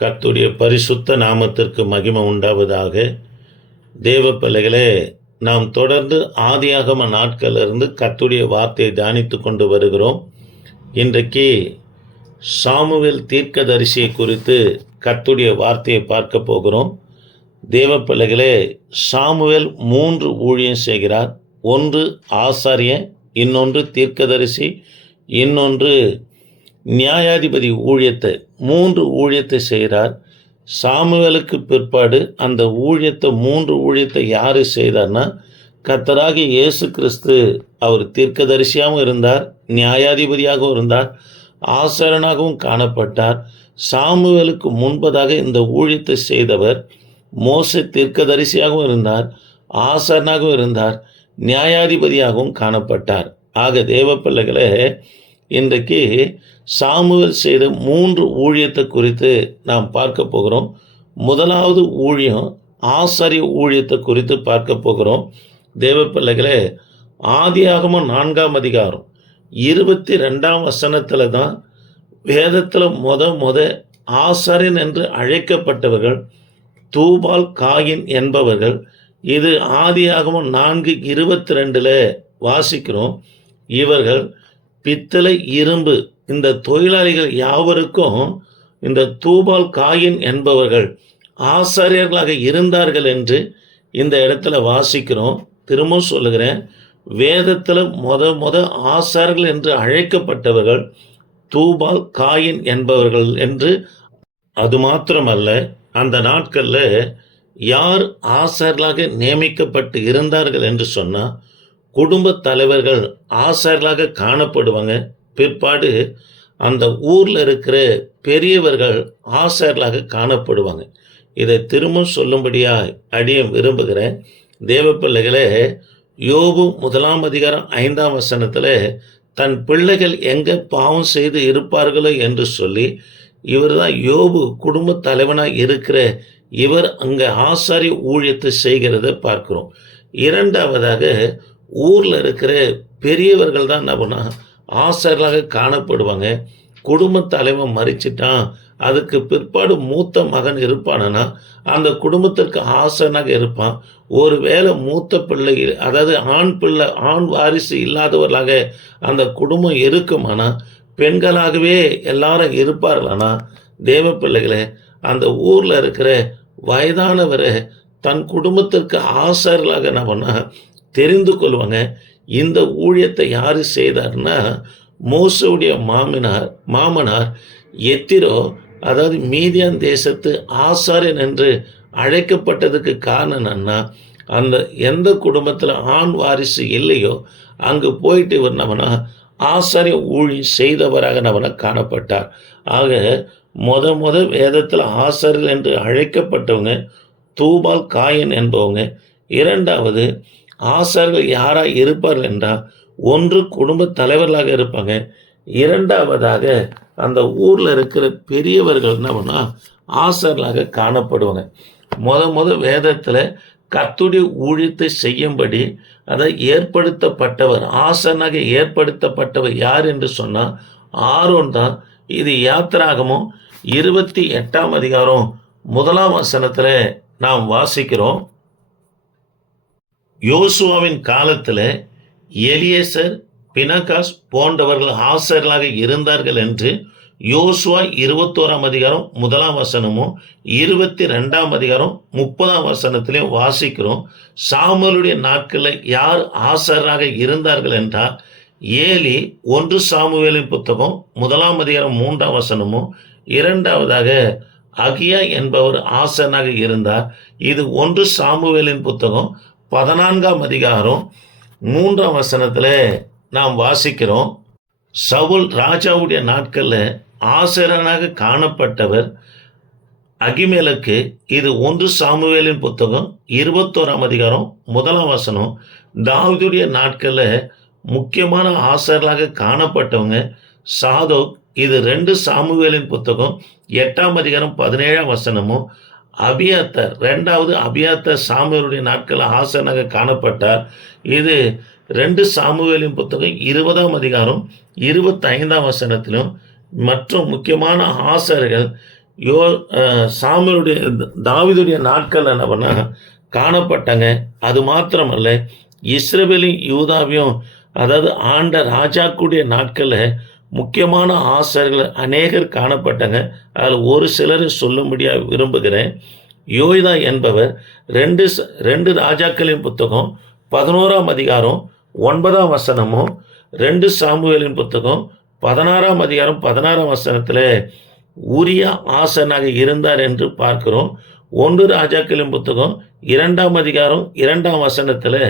கர்த்தருடைய பரிசுத்த நாமத்திற்கு மகிமை உண்டாவதாக. தேவ பிள்ளைகளே, நாம் தொடர்ந்து ஆதியாகம நாட்களிலிருந்து கர்த்தருடைய வார்த்தையை தியானித்து கொண்டு வருகிறோம். இன்றைக்கு சாமுவேல் தீர்க்கதரிசியை குறித்து கர்த்தருடைய வார்த்தையை பார்க்க போகிறோம். தேவ பிள்ளைகளே, சாமுவேல் 3 ஊழியம் செய்கிறார். ஒன்று ஆசாரியன், இன்னொன்று தீர்க்கதரிசி, இன்னொன்று நியாயாதிபதி ஊழியத்தை, 3 ஊழியத்தை செய்கிறார். சாமுவேலுக்கு பிற்பாடு அந்த ஊழியத்தை 3 ஊழியத்தை யார் செய்தார்னா, கர்த்தராகிய இயேசு கிறிஸ்து. அவர் தீர்க்கதரிசியாகவும் இருந்தார், நியாயாதிபதியாகவும் இருந்தார், ஆசாரனாகவும் காணப்பட்டார். சாமுவேலுக்கு முன்பதாக இந்த ஊழியத்தை செய்தவர் மோசே தீர்க்கதரிசியாகவும் இருந்தார், ஆசாரனாகவும் இருந்தார், நியாயாதிபதியாகவும் காணப்பட்டார். ஆக தேவ பிள்ளைகளே, இன்றைக்கு சாமுவேல் செய்த 3 ஊழியத்தை குறித்து நாம் பார்க்க போகிறோம். முதலாவது ஊழியம் ஆசாரிய ஊழியத்தை குறித்து பார்க்க போகிறோம். தேவ பிள்ளைகளே, ஆதியாகமம் 4ஆம் அதிகாரம் 22ஆம் வசனத்தில் தான் வேதத்தில் முத ஆசாரியன் என்று அழைக்கப்பட்டவர்கள் தூபால் காயின் என்பவர்கள். இது ஆதியாகமம் 4:22 வாசிக்கிறோம். இவர்கள் பித்தளை, இரும்பு, இந்த தொழிலாளிகள் யாவருக்கும் இந்த தூபால் காயின் என்பவர்கள் ஆசாரியர்களாக இருந்தார்கள் என்று இந்த இடத்துல வாசிக்கிறோம். திரும்ப சொல்லுகிறேன், வேதத்தில் முத ஆசாரியர்கள் என்று அழைக்கப்பட்டவர்கள் தூபால் காயின் என்பவர்கள் என்று. அது மாத்திரமல்ல, அந்த நாட்களில் யார் ஆசாரியர்களாக நியமிக்கப்பட்டு இருந்தார்கள் என்று சொன்னால், குடும்ப தலைவர்கள் ஆசாரியர்களாக காணப்படுவாங்க. பிற்பாடு அந்த ஊரில் இருக்கிற பெரியவர்கள் ஆசாரியர்களாக காணப்படுவாங்க. இதை திரும்ப சொல்லும்படியாக அடியேன் விரும்புகிறேன். தேவ பிள்ளைகளே, யோபு 1ஆம் அதிகாரம் 5ஆம் வசனத்தில் தன் பிள்ளைகள் எங்கே பாவம் செய்து இருப்பார்களோ என்று சொல்லி, இவர் தான் யோபு குடும்ப தலைவனாக இருக்கிற இவர் அங்கே ஆசாரிய ஊழியத்தை செய்கிறத பார்க்கிறோம். இரண்டாவதாக ஊரில் இருக்கிற பெரியவர்கள் தான் என்ன பண்ணா ஆசாரியர்களாக காணப்படுவாங்க. குடும்ப தலைவன் மறிச்சிட்டான், அதுக்கு பிற்பாடு மூத்த மகன் இருப்பானா அந்த குடும்பத்திற்கு ஆசாரியனாக இருப்பான். ஒருவேளை மூத்த பிள்ளை, அதாவது ஆண் பிள்ளை, ஆண் வாரிசு இல்லாதவர்களாக அந்த குடும்பம் இருக்குமானா, பெண்களாகவே எல்லாரும் இருப்பார்களானா, தேவ பிள்ளைகளே, அந்த ஊரில் இருக்கிற வயதானவரை தன் குடும்பத்திற்கு ஆசாரியர்களாக என்ன பண்ணா தெரிந்து கொள்வாங்க. இந்த ஊழியத்தை யார் செய்தார்னா, மோசேவுடைய மாமனார் எத்திரோ, அதாவது மீதியான் தேசத்து ஆசாரியன் என்று அழைக்கப்பட்டதுக்கு காரணம் என்னன்னா, அந்த எந்த குடும்பத்தில் ஆண் வாரிசு இல்லையோ அங்கு போயிட்டு இவர் நம்மனா ஆசாரிய ஊழியம் செய்தவராக நம்மன காணப்பட்டார். ஆக முத வேதத்தில் ஆசாரியர்கள் என்று அழைக்கப்பட்டவங்க தூபால் காயின் என்பவங்க. இரண்டாவது, ஆசாரியர்கள் யாராக இருப்பார்கள் என்றால், ஒன்று குடும்ப தலைவர்களாக இருப்பாங்க. இரண்டாவதாக அந்த ஊரில் இருக்கிற பெரியவர்கள் என்ன பண்ணால் ஆசாரியர்களாக காணப்படுவாங்க. முத வேதத்தில் கர்த்தருடைய ஊழியத்தை செய்யும்படி அதை ஏற்படுத்தப்பட்டவர், ஆசாரியனாக ஏற்படுத்தப்பட்டவர் யார் என்று சொன்னால் ஆரோன் தான். இது யாத்திராகமம் 28ஆம் அதிகாரம் 1ஆம் வசனத்தில் நாம் வாசிக்கிறோம். யோசுவாவின் காலத்தில் எலியேசர், பினகாஸ் போன்றவர்கள் ஆசாரியர்களாக இருந்தார்கள் என்று யோசுவா 21ஆம் அதிகாரம் 1ஆம் வசனமும் 22ஆம் அதிகாரம் 30ஆம் வசனத்திலையும் வாசிக்கிறோம். சாமுவேலுடைய நாட்களில் யார் ஆசாரியராக இருந்தார்கள் என்றால், ஏலி 1 சாமுவேலின் புத்தகம் 1ஆம் அதிகாரம் 3ஆம் வசனமும், இரண்டாவதாக அகியா என்பவர் ஆசாரியனாக இருந்தார். இது 1 சாமுவேலின் புத்தகம் 14ஆம் அதிகாரம் 3ஆம் வசனத்தில் நாம் வாசிக்கிறோம். சவுல் ராஜாவுடைய நாட்களில் ஆசாரியனாக காணப்பட்டவர் அகிமெலக்கு. இது 1 சாமுவேலின் புத்தகம் 21ஆம் அதிகாரம் 1ஆம் வசனம். தாவீதுடைய நாட்களில் முக்கியமான ஆசாரியர்களாக காணப்பட்டவங்க சாதோக். இது 2 சாமுவேலின் புத்தகம் 8ஆம் அதிகாரம் 17ஆம் வசனமும். அபியாத்தார், 2வது அபியாத்தார் சாமுவேலுடைய நாட்களில் ஆசாரியனாக காணப்பட்டார். இது 2 சாமுவேலின் புத்தகம் 20ஆம் அதிகாரம் 25ஆம் வசனத்திலும். மற்றும் முக்கியமான ஆசாரியர்கள் சாமுவேலுடைய தாவீதுடைய நாட்கள் என்ன பண்ணா காணப்பட்டாங்க. அது மாத்திரமல்ல, இஸ்ரவேலையும் யூதாவையும் அதாவது ஆண்ட ராஜாக்குடைய நாட்களில் முக்கியமான ஆசாரியர்கள் அநேகர் காணப்பட்டாங்க. அதில் ஒரு சிலரை சொல்லும்படியாக விரும்புகிறேன். யோய்தா என்பவர் ரெண்டு ராஜாக்களின் புத்தகம் 11ஆம் அதிகாரம் 9ஆம் வசனமும், 2 சாமுவேலின் புத்தகம் 16ஆம் அதிகாரம் 16ஆம் வசனத்தில் உரியா ஆசனாக இருந்தார் என்று பார்க்கிறோம். 1 ராஜாக்களின் புத்தகம் 2ஆம் அதிகாரம் 2ஆம் வசனத்தில்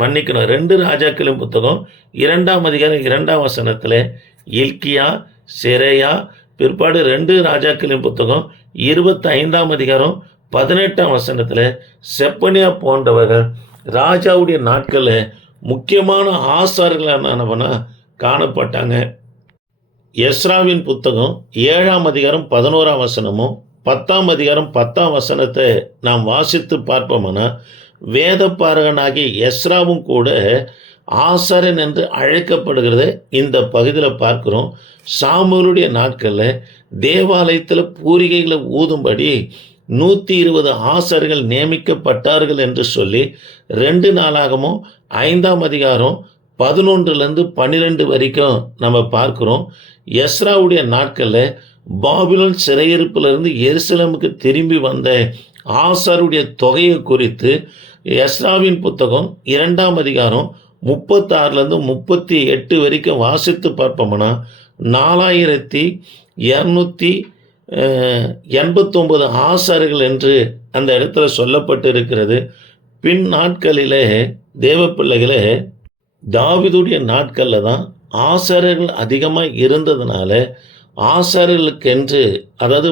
மன்னிக்கணும், 2 ராஜாக்களின் புத்தகம் 2ஆம் அதிகாரம் 2ஆம் வசனத்தில் இல்கியா, செரேயா, பிற்பாடு 2 ராஜாக்களின் புத்தகம் 25ஆம் அதிகாரம் 18ஆம் வசனத்தில் செப்பனியா போன்றவர்கள் ராஜாவுடைய நாட்களில் முக்கியமான ஆசார்களானவனா காணப்பட்டாங்க. எஸ்ராவின் புத்தகம் 7ஆம் அதிகாரம் 11ஆம் வசனமும் 10ஆம் அதிகாரம் 10ஆம் வசனத்தை நாம் வாசித்து பார்ப்போம்னா, வேதப்பாரகனாகிய எஸ்ராவும் கூட ஆசாரன் என்று அழைக்கப்படுகிறத இந்த பகுதியில் பார்க்கிறோம். சாமுவேலுடைய நாட்களில் தேவாலயத்தில் பூரிகைகளை ஊதும்படி 120 ஆசாரியர்கள் நியமிக்கப்பட்டார்கள் என்று சொல்லி 2 நாளாகமும் 5ஆம் அதிகாரம் 11லேருந்து 12 வரைக்கும் நம்ம பார்க்கிறோம். எஸ்ராவுடைய நாட்களில் பாபிலோன் சிறையிருப்பிலிருந்து எருசலேமுக்கு திரும்பி வந்த ஆசாருடைய தொகையை குறித்து எஸ்ராவின் புத்தகம் 2ஆம் அதிகாரம் 36லேருந்து 38 வரைக்கும் வாசித்து பார்ப்போம்னா 4289 ஆசாரிகள் என்று அந்த இடத்துல சொல்லப்பட்டு இருக்கிறது. பின் நாட்களிலே தேவ பிள்ளைகளே, தாவீதுடைய நாட்களில் தான் ஆசாரியர்கள் அதிகமாக இருந்ததுனால ஆசாரியர்களுக்கென்று அதாவது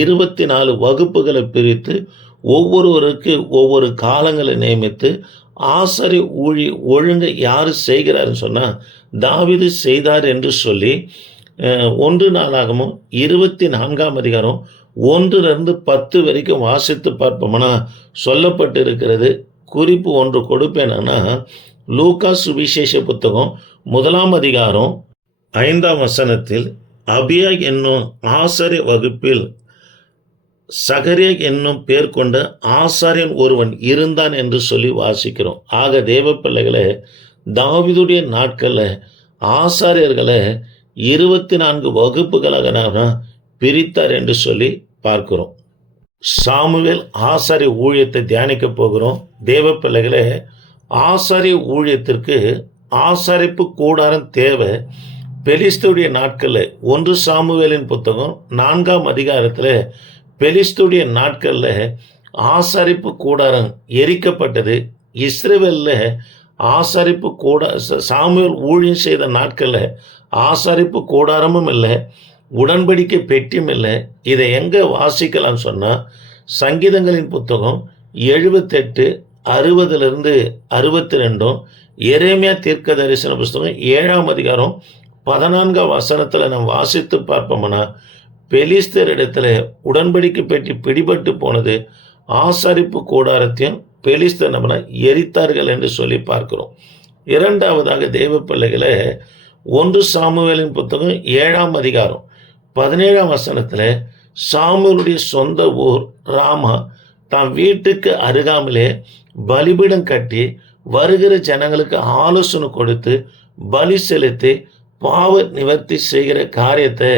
24 வகுப்புகளை பிரித்து ஒவ்வொருவருக்கு ஒவ்வொரு காலங்களை நியமித்து ஆசாரிய ஒழுங்கை யார் செய்கிறாருன்னு சொன்னால் தாவீது செய்தார் என்று சொல்லி 1 நாளாகமும் 24ஆம் அதிகாரம் 1லிருந்து 10 வரைக்கும் வாசித்து பார்ப்போம்னா சொல்லப்பட்டு இருக்கிறது. குறிப்பு ஒன்று கொடுப்பேன்னா, லூக்கா சுவிசேஷ புத்தகம் 1ஆம் அதிகாரம் 5ஆம் வசனத்தில் அபியா என்னும் ஆசாரிய வகுப்பில் சகரியா என்னும் பேர் கொண்ட ஆசாரியன் ஒருவன் இருந்தான் என்று சொல்லி வாசிக்கிறோம். ஆக தேவ பிள்ளைகளை, தாவீதுடைய நாட்களில் ஆசாரியர்களை 24 வகுப்புகளாக பிரித்தார் என்று சொல்லி பார்க்கிறோம். சாமுவேல் ஆசாரிய ஊழியத்தை தியானிக்க போகிறோம். தேவ பிள்ளைகளே, ஆசாரிய ஊழியத்திற்கு ஆசாரிப்பு கூடாரம் தேவை. பெலிஸ்துடைய நாட்களில் 1 சாமுவேலின் புத்தகம் 4ஆம் அதிகாரத்தில் பெலிஸ்துடைய நாட்களில் ஆசாரிப்பு கூடாரம் எரிக்கப்பட்டது. இஸ்ரவேலில் ஆசாரிப்பு சாமுவேல் ஊழியம் செய்த நாட்களில் ஆசாரிப்பு கூடாரமும் இல்லை, உடன்படிக்கை பெட்டியும் இல்லை. இதை எங்கே வாசிக்கலாம்னு சொன்னால், சங்கீதங்களின் புத்தகம் 78 60லிருந்து 62, எரேமியா தீர்க்க தரிசன புஸ்தகம் 7ஆம் அதிகாரம் 14ஆம் வசனத்தில் நம்ம வாசித்து பார்ப்போம்னா, பெலிஸ்தர் இடத்துல உடன்படிக்கை பெட்டி பிடிபட்டு போனது. ஆசாரிப்பு கூடாரத்தையும் பெலிஸ்தர் நம்ம எரித்தார்கள் என்று சொல்லி பார்க்கிறோம். இரண்டாவதாக தேவ பிள்ளைகளை, 1 சாமுவேலின் புத்தகம் 7ஆம் அதிகாரம் 17ஆம் வசனத்தில் சாமுவேலுடைய சொந்த ஊர் ராமா தான் வீட்டுக்கு அருகாமலே பலிபீடம் கட்டி வருகிற ஜனங்களுக்கு ஆலோசனை கொடுத்து பலி செலுத்தி பாவ நிவர்த்தி செய்கிற காரியத்தை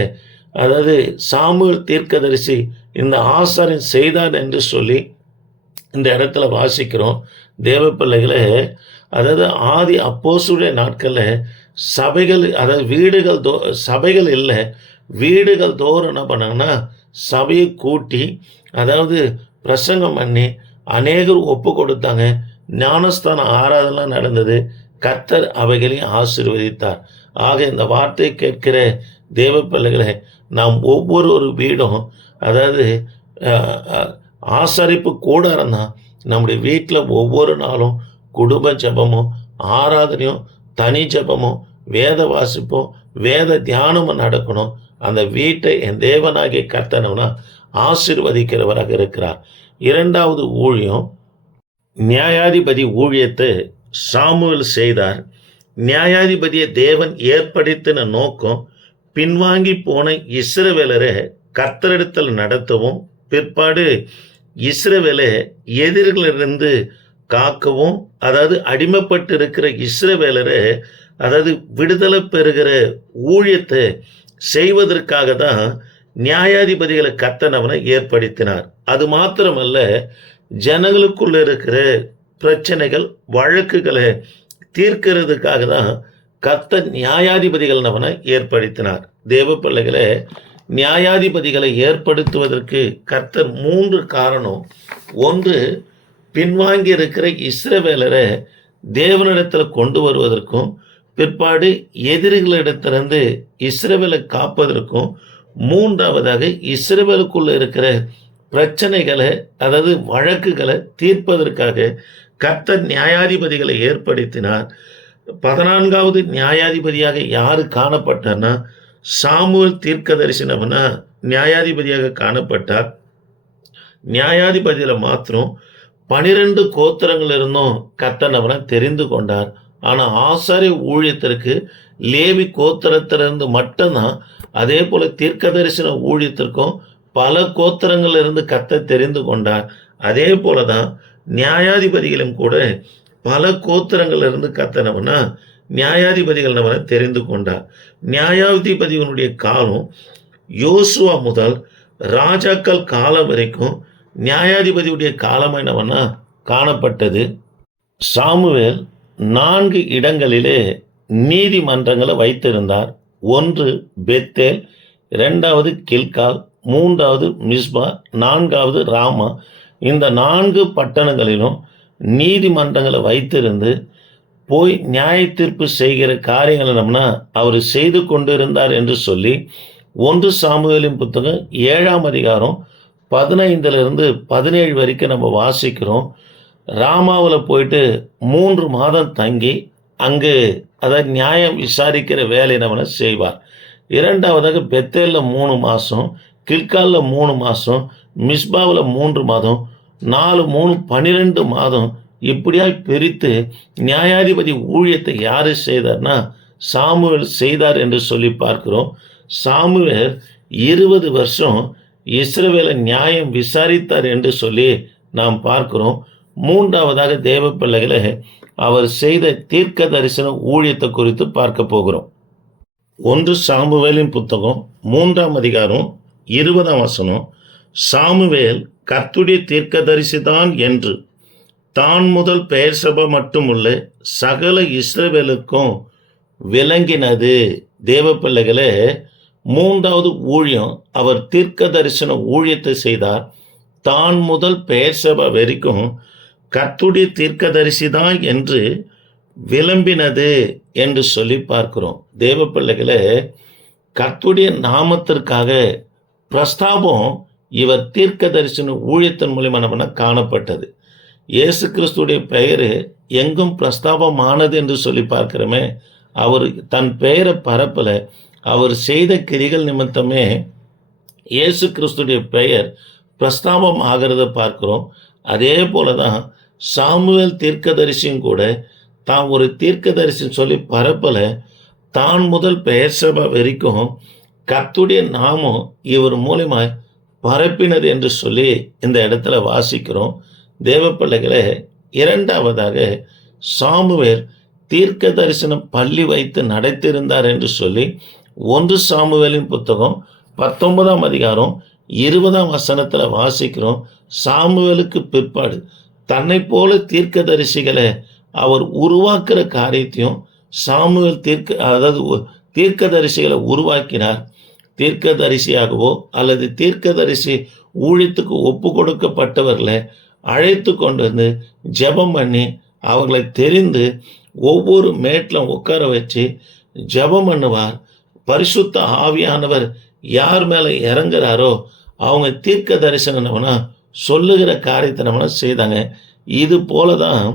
அதாவது சாமுவேல் தீர்க்கதரிசி இந்த ஆசாரியன் செய்தார் என்று சொல்லி இந்த இடத்துல வாசிக்கிறோம். தேவ பிள்ளைகளை, அதாவது ஆதி அப்போஸ்தலருடைய நாட்களில் சபைகள், அதாவது சபைகள் இல்லை, வீடுகள் தோறும் என்ன பண்ணாங்கன்னா சபையை கூட்டி அதாவது பிரசங்கம் பண்ணி அநேகர் ஒப்பு கொடுத்தாங்க. ஞானஸ்தான ஆராதனை நடந்தது. கர்த்தர் அவைகளையும் ஆசீர்வதித்தார். ஆக இந்த வார்த்தையை கேட்கிற தேவ பிள்ளைகளை, நாம் ஒவ்வொரு வீடும் அதாவது ஆசரிப்பு கூடாரம் தான். நம்முடைய வீட்டில் ஒவ்வொரு நாளும் குடும்ப ஜபமும் ஆராதனையும் தனி ஜபமும் வேத வாசிப்பும் வேத தியானமும் நடக்கணும். அந்த வீட்டை என் தேவனாகிய கர்த்தனவனா ஆசீர்வதிக்கிறவராக இருக்கிறார். இரண்டாவது ஊழியம், நியாயாதிபதி ஊழியத்தை சாமுவேல் செய்தார். நியாயாதிபதியை தேவன் ஏற்படுத்தின நோக்கம் பின்வாங்கி போன இஸ்ரவேலரை கர்த்தரிடத்தில் நடத்தவும், பிற்பாடு இஸ்ரவேலை எதிரிகளிலிருந்து காக்கவும், அதாவது அடிமைப்பட்டு இருக்கிற இஸ்ரவேலரை அதாவது விடுதலை பெறுகிற ஊழியத்தை செய்வதற்காக தான் நியாயாதிபதிகளை கர்த்தர் அவனை ஏற்படுத்தினார். அது மாத்திரமல்ல, ஜனங்களுக்குள்ள இருக்கிற பிரச்சனைகள் வழக்குகளை தீர்க்கிறதுக்காக தான் கர்த்தர் நியாயாதிபதிகள் அவனை ஏற்படுத்தினார். தேவ பிள்ளைகளை, நியாயாதிபதிகளை ஏற்படுத்துவதற்கு கர்த்தர் 3 காரணம். ஒன்று, பின்வாங்கி இருக்கிற இஸ்ரவேலரை தேவனிடத்தில் கொண்டு வருவதற்கும், பிற்பாடு எதிரிகளிடத்திலிருந்து இஸ்ரவேலை காப்பதற்கும், மூன்றாவதாக இஸ்ரவேலுக்குள்ள இருக்கிற பிரச்சனைகளை அதாவது வழக்குகளை தீர்ப்பதற்காக கர்த்தர் நியாயாதிபதிகளை ஏற்படுத்தினார். 14வது நியாயாதிபதியாக யாரு காணப்பட்டார்னா, சாமுவேல் தீர்க்கதரிசனம்னா நியாயாதிபதியாக காணப்பட்டார். நியாயாதிபதியில மாத்திரம் 12 கோத்திரங்கள் இருந்தும் கர்த்தர் அவனை தெரிந்து கொண்டார். ஆனால் ஆசாரிய ஊழியத்திற்கு லேவி கோத்திரத்திலிருந்து மட்டும்தான், அதே போல தீர்க்கதரிசன ஊழியத்திற்கும் பல கோத்திரங்கள் இருந்து கர்த்தர் தெரிந்து கொண்டார். அதே போலதான் நியாயாதிபதிகளும் கூட பல கோத்திரங்கள் இருந்து கர்த்தர் நியாயாதிபதிகள் அவனை தெரிந்து கொண்டார். நியாயாதிபதிகளுடைய காலம் யோசுவா முதல் ராஜாக்கள் காலம் வரைக்கும் நியாயாதிபதியுடைய காலம் என்னவனா காணப்பட்டது. சாமுவேல் 4 இடங்களிலே நீதிமன்றங்களை வைத்திருந்தார். 1 பெத்தேல், 2வது கில்கால், 3வது மிஸ்பா, 4வது ராமா. இந்த 4 பட்டணங்களிலும் நீதிமன்றங்களை வைத்திருந்து போய் நியாய தீர்ப்பு செய்கிற காரியங்களை நம்மனா அவர் செய்து கொண்டிருந்தார் என்று சொல்லி 1 சாமுவேலின் புத்தகம் 7ஆம் அதிகாரம் 15லிருந்து 17 வரைக்கும் நம்ம வாசிக்கிறோம். ராமாவில் போயிட்டு 3 மாதம் தங்கி அங்கு அதாவது நியாயம் விசாரிக்கிற வேலை நம்மனை செய்வார். 2வதாக பெத்தேலில் 3 மாதம், கில்காலில் 3 மாதம், மிஸ்பாவில் 3 மாதம், 4 3 12 மாதம் இப்படியாய் பிரித்து நியாயாதிபதி ஊழியத்தை யாரு செய்தார்னா சாமுவேல் செய்தார் என்று சொல்லி பார்க்கிறோம். சாமுவேல் 20 வருஷம் இஸ்ரவேலை நியாயம் விசாரித்தார் என்று சொல்லி நாம் பார்க்கிறோம். 3வதாக தேவ பிள்ளைகளை அவர் செய்த தீர்க்க தரிசன ஊழியத்தை குறித்து பார்க்க போகிறோம். 1 சாமுவேலின் புத்தகம் 3ஆம் அதிகாரம் 20ஆம் வசனம். சாமுவேல் கர்த்தருடைய தீர்க்கதரிசிதான் என்று தான் முதல் பெயர்சபா மட்டுமுள்ள சகல இஸ்ரவேலுக்கும் விளங்கினது. தேவ பிள்ளைகளே, 3வது ஊழியம் அவர் தீர்க்க தரிசன ஊழியத்தை செய்தார். தான் முதல் பெயர்சபா வரைக்கும் கர்த்தருடைய தீர்க்கதரிசிதான் என்று விளம்பினது என்று சொல்லி பார்க்கிறோம். தேவ பிள்ளைகளே, கர்த்தருடைய நாமத்திற்காக பிரஸ்தாபம் இவர் தீர்க்க தரிசன ஊழியத்தின் மூலமாக காணப்பட்டது. இயேசு கிறிஸ்துடைய பெயர் எங்கும் பிரஸ்தாபமானது என்று சொல்லி பார்க்கிறோமே. அவர் தன் பெயரை பரப்பல, அவர் செய்த கிரிகள் நிமித்தமே இயேசு கிறிஸ்துடைய பெயர் பிரஸ்தாபம் ஆகிறத பார்க்கிறோம். அதே போலதான் சாமுவேல் தீர்க்கதரிசியும் கூட தான் ஒரு தீர்க்கதரிசின்னு சொல்லி பரப்பல, தான் முதல் பெயர் சபை வரைக்கும் கர்த்தருடைய நாமம் இவர் மூலமாய் பரப்பினது என்று சொல்லி இந்த இடத்துல வாசிக்கிறோம். தேவ பிள்ளைகளே, 2வதாக சாமுவேல் தீர்க்க தரிசனம் பள்ளி வைத்து நடத்தியிருந்தார் என்று சொல்லி 1 சாமுவேலின் புத்தகம் 19ஆம் அதிகாரம் 20ஆம் வசனத்தில் வாசிக்கிறோம். சாமுவேலுக்கு பிற்பாடு தன்னை போல தீர்க்க தரிசிகளை அவர் உருவாக்குற காரியத்தையும் சாமுவேல் தீர்க்க தரிசிகளை உருவாக்கினார். தீர்க்க தரிசியாகவோ அல்லது தீர்க்க தரிசி ஊழியத்துக்கு ஒப்பு கொடுக்கப்பட்டவர்களை அழைத்து கொண்டு வந்து ஜெபம் பண்ணி அவர்களை தெரிந்து ஒவ்வொரு மேட்டிலும் உட்கார வச்சு ஜெபம் பண்ணுவார். பரிசுத்த ஆவியானவர் யார் மேலே இறங்குறாரோ அவங்க தீர்க்க தரிசனம்னா சொல்லுகிற காரியத்தை நம்மள செய்தாங்க. இது போலதான்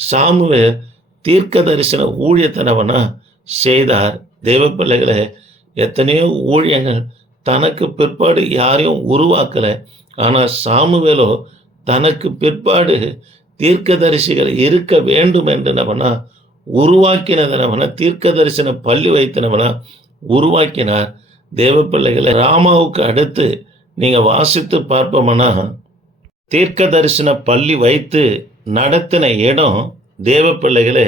சாமுவேல் தீர்க்க தரிசன ஊழியத்தை நம்மனா செய்தார். தேவ பிள்ளைகளை, எத்தனையோ ஊழியங்கள் தனக்கு பிற்பாடு யாரையும் உருவாக்கலை. ஆனால் சாமுவேலோ தனக்கு பிற்பாடு தீர்க்க தரிசிகள் இருக்க வேண்டும் என்று நம்மனா உருவாக்கினதனவனா தீர்க்க தரிசன பள்ளி வைத்தனவனா உருவாக்கினார். தேவ பிள்ளைகளை, ராமாவுக்கு அடுத்து நீங்கள் வாசித்து பார்ப்போம்னா தீர்க்க தரிசன பள்ளி வைத்து நடத்தின இடம் தேவ பிள்ளைகளே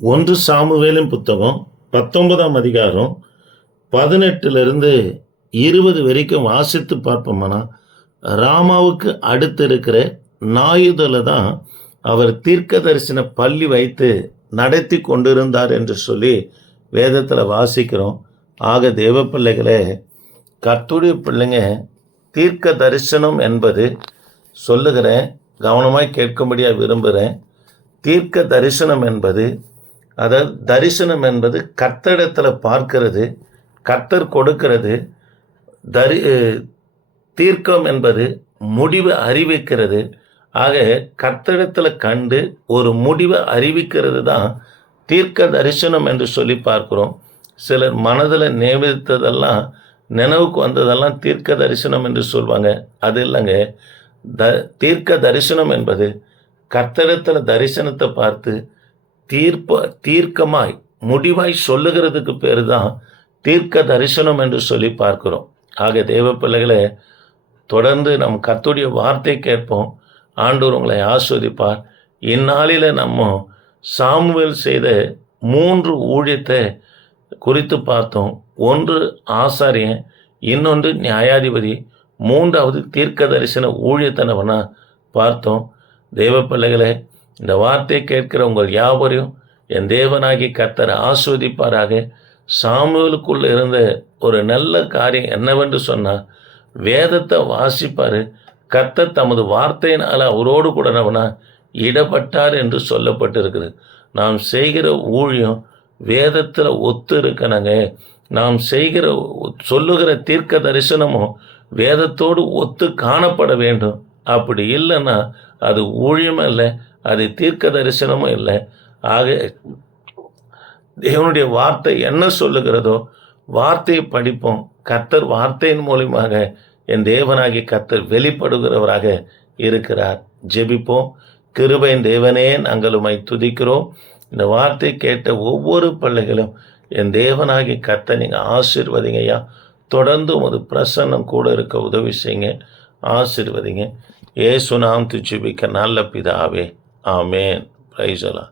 1 சாமுவேலின் புத்தகம் 19ஆம் அதிகாரம் 18 20 வரைக்கும் வாசித்து பார்ப்போம்னா ராமாவுக்கு அடுத்து இருக்கிற நாயுதல தான் அவர் தீர்க்க தரிசன பள்ளி வைத்து நடத்தி கொண்டிருந்தார் என்று சொல்லி வேதத்தில் வாசிக்கிறோம். ஆக தேவ பிள்ளைகளே, கர்த்தருடைய பிள்ளைங்க, தீர்க்க தரிசனம் என்பது சொல்லுகிறேன், கவனமாய் கேட்கும்படியாக விரும்புகிறேன். தீர்க்க தரிசனம் என்பது, அதாவது தரிசனம் என்பது கர்த்தரிடத்தில் பார்க்கிறது, கர்த்தர் கொடுக்கிறது. தீர்க்கம் என்பது முடிவை அறிவிக்கிறது. ஆக கர்த்தரிடத்தில் கண்டு ஒரு முடிவை அறிவிக்கிறது தான் தீர்க்க தரிசனம் என்று சொல்லி பார்க்கிறோம். சிலர் மனதில் நியமித்ததெல்லாம், நினைவுக்கு வந்ததெல்லாம் தீர்க்க தரிசனம் என்று சொல்வாங்க. அது இல்லைங்க. தீர்க்க தரிசனம் என்பது கர்த்தரிடத்தில் தரிசனத்தை பார்த்து தீர்க்கமாய் முடிவாய் சொல்லுகிறதுக்கு பேர் தான் தீர்க்க தரிசனம் என்று சொல்லி பார்க்கிறோம். ஆக தேவ பிள்ளைகளே, தொடர்ந்து நம் கர்த்தருடைய வார்த்தை கேட்போம். ஆண்டவர் உங்களை ஆஸ்வதிப்பார். இந்நாளில் நம்ம சாமுவேல் செய்த 3 ஊழியத்தை குறித்து பார்த்தோம். 1 ஆசாரியன், இன்னொன்று நியாயாதிபதி, 3வது தீர்க்க தரிசன ஊழியத்தை நம்ம பார்த்தோம். தேவ பிள்ளைகளே, இந்த வார்த்தை கேட்கிற உங்கள் யாவரையும் என் தேவனாகி கர்த்தர் ஆஸ்வதிப்பாராக. சாமுவேலுக்குள்ளே இருந்த ஒரு நல்ல காரியம் என்னவென்று சொன்னால், வேதத்தை வாசிப்பார். கர்த்தர் தமது வார்த்தையினால் அவரோடு கூட நம்மனா இடப்பட்டார் என்று சொல்லப்பட்டிருக்குது. நாம் செய்கிற ஊழியம் வேதத்தில் ஒத்து இருக்கணுங்க. நாம் செய்கிற சொல்லுகிற தீர்க்க தரிசனமும் வேதத்தோடு ஒத்து காணப்பட வேண்டும். அப்படி இல்லைன்னா அது ஊழியமும் இல்லை, அது தீர்க்க தரிசனமும் இல்லை. ஆக தேவனுடைய வார்த்தை என்ன சொல்லுகிறதோ வார்த்தையை படிப்போம். கர்த்தர் வார்த்தையின் மூலமாக என் தேவனாகி கர்த்தர் வெளிப்படுகிறவராக இருக்கிறார். ஜெபிப்போம். கிருபையின் தேவனே, நாங்கள் உம்மை துதிக்கிறோம். இந்த வார்த்தை கேட்ட ஒவ்வொரு பிள்ளைகளும் என் தேவனாகி கர்த்தர் நீங்கள் ஆசீர்வதிங்கய்யா. தொடர்ந்து உமது பிரசன்னம் கூட இருக்க உதவி செய்யுங்க, ஆசீர்வதிங்க. இயேசு நாமத்தில் ஜெபிக்க நல்ல பிதாவே, ஆமேன். பிரைஸ் எல்லாம்.